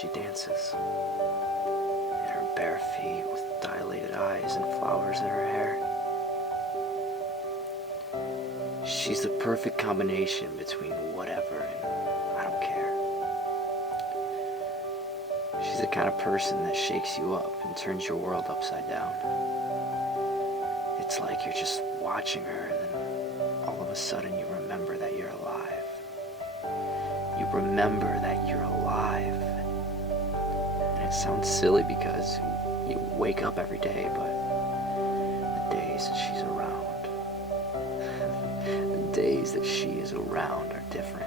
She dances in her bare feet with dilated eyes and flowers in her hair. She's the perfect combination between whatever and I don't care. She's the kind of person that shakes you up and turns your world upside down. It's like you're just watching her and then all of a sudden you remember that you're alive. You remember that you're alive. And it sounds silly because you wake up every day, but the days that she's around, the days that she is around are different.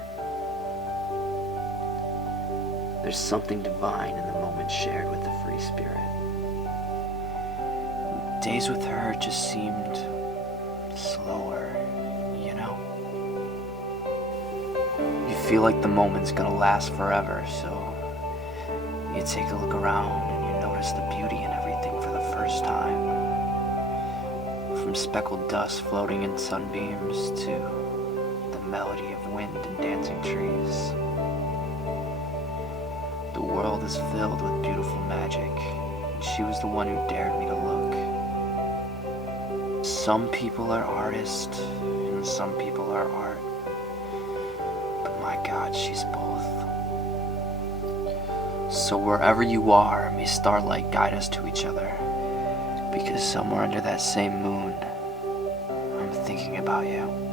There's something divine in the moment shared with the free spirit. Days with her just seemed slower, you know? You feel like the moment's gonna last forever, so you take a look around and you notice the beauty in everything for the first time. From speckled dust floating in sunbeams to the melody of wind and dancing trees. The world is filled with beautiful magic, and she was the one who dared me to look. Some people are artists, and some people are art. But my God, she's both. So wherever you are, may starlight guide us to each other. Because somewhere under that same moon, I'm thinking about you.